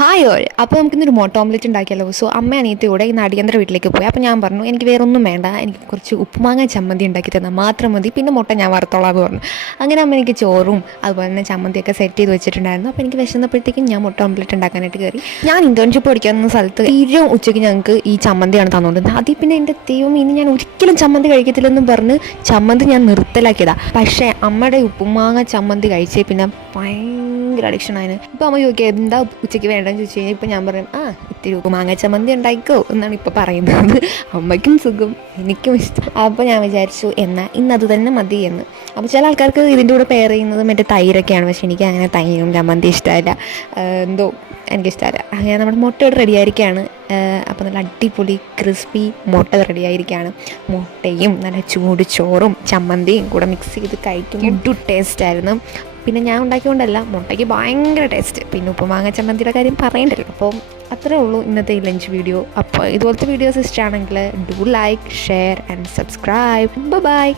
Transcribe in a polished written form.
Hi all. അപ്പോൾ നമുക്കിന്നൊരു മുട്ട ഓംലെറ്റ് ഉണ്ടാക്കിയല്ലോ. സോ അമ്മ അനിയത്തിയോടെ ഇന്ന് അടിയന്തര വീട്ടിലേക്ക് പോയി. അപ്പോൾ ഞാൻ പറഞ്ഞു എനിക്ക് വേറെ ഒന്നും വേണ്ട, എനിക്ക് കുറച്ച് ഉപ്പുമാങ്ങ ചമ്മന്തി ഉണ്ടാക്കി തന്നാൽ മാത്രം മതി, പിന്നെ മുട്ട ഞാൻ വറുത്തോളാം എന്ന് പറഞ്ഞു. അങ്ങനെ അമ്മ എനിക്ക് ചോറും അതുപോലെ തന്നെ ചമ്മന്തിയൊക്കെ സെറ്റ് ചെയ്ത് വെച്ചിട്ടുണ്ടായിരുന്നു. അപ്പോൾ എനിക്ക് വിശന്നപ്പോഴത്തേക്കും ഞാൻ മുട്ട ഓംലെറ്റ് ഉണ്ടാക്കാനായിട്ട് കയറി. ഞാൻ ഇന്റേൺഷിപ്പ് പഠിക്കുന്ന സ്ഥലത്ത് തീരും ഉച്ചയ്ക്ക് ഞങ്ങൾക്ക് ഈ ചമ്മന്തിയാണ് തന്നുകൊണ്ടിരുന്നത്. അതിൽ പിന്നെ എൻ്റെ ദൈവം ഇനി ഞാൻ ഒരിക്കലും ചമ്മന്തി കഴിക്കത്തില്ലെന്നും പറഞ്ഞ് ചമ്മന്തി ഞാൻ നിർത്തലാക്കിയതാണ്. പക്ഷേ അമ്മയുടെ ഉപ്പുമാങ്ങ ചമ്മന്തി കഴിച്ചേ പിന്നെ ഭയങ്കര അഡിക്ഷൻ ആയിരുന്നു. ഇപ്പോൾ അമ്മ ചോദിക്കുക എന്താ ഉച്ചയ്ക്ക് വേണ്ടെന്ന് ചോദിച്ചു കഴിഞ്ഞാൽ ഇപ്പോൾ ഞാൻ പറയും ഇത്തിരി ഉപ്പുമാങ്ങ ചമ്മന്തി ഉണ്ടായിക്കോ എന്നാണ് ഇപ്പോൾ പറയുന്നത്. അമ്മയ്ക്കും സുഖം, എനിക്കും ഇഷ്ടം. അപ്പോൾ ഞാൻ വിചാരിച്ചു എന്നാൽ ഇന്നത് തന്നെ മതി എന്ന്. അപ്പോൾ ചില ആൾക്കാർക്ക് ഇതിൻ്റെ കൂടെ പെയർ ചെയ്യുന്നത് മറ്റേ തൈരൊക്കെയാണ്, പക്ഷേ എനിക്ക് അങ്ങനെ തൈരും ചമ്മന്തി ഇഷ്ടമല്ല, എന്തോ എനിക്കിഷ്ടമല്ല. അങ്ങനെ നമ്മുടെ മുട്ടയോട് റെഡി ആയിരിക്കുകയാണ്. അപ്പോൾ നല്ല അടിപൊളി ക്രിസ്പി മുട്ട റെഡി ആയിരിക്കുകയാണ്. മുട്ടയും നല്ല ചൂട് ചോറും ചമ്മന്തിയും കൂടെ മിക്സ് ചെയ്ത് കഴിക്കും. ഇഡു ടേസ്റ്റായിരുന്നു. പിന്നെ ഞാൻ ഉണ്ടാക്കിക്കൊണ്ടല്ല, മുട്ടയ്ക്ക് ഭയങ്കര ടേസ്റ്റ്. പിന്നെ ഉപ്പുമാങ്ങ ചമ്മന്തിയുടെ കാര്യം പറയണ്ടല്ലോ. അപ്പോൾ അത്രേ ഉള്ളൂ ഇന്നത്തെ ഈ ലഞ്ച് വീഡിയോ. അപ്പോൾ ഇതുപോലത്തെ വീഡിയോസ് ഇഷ്ടമാണെങ്കിൽ do like, share and subscribe. By.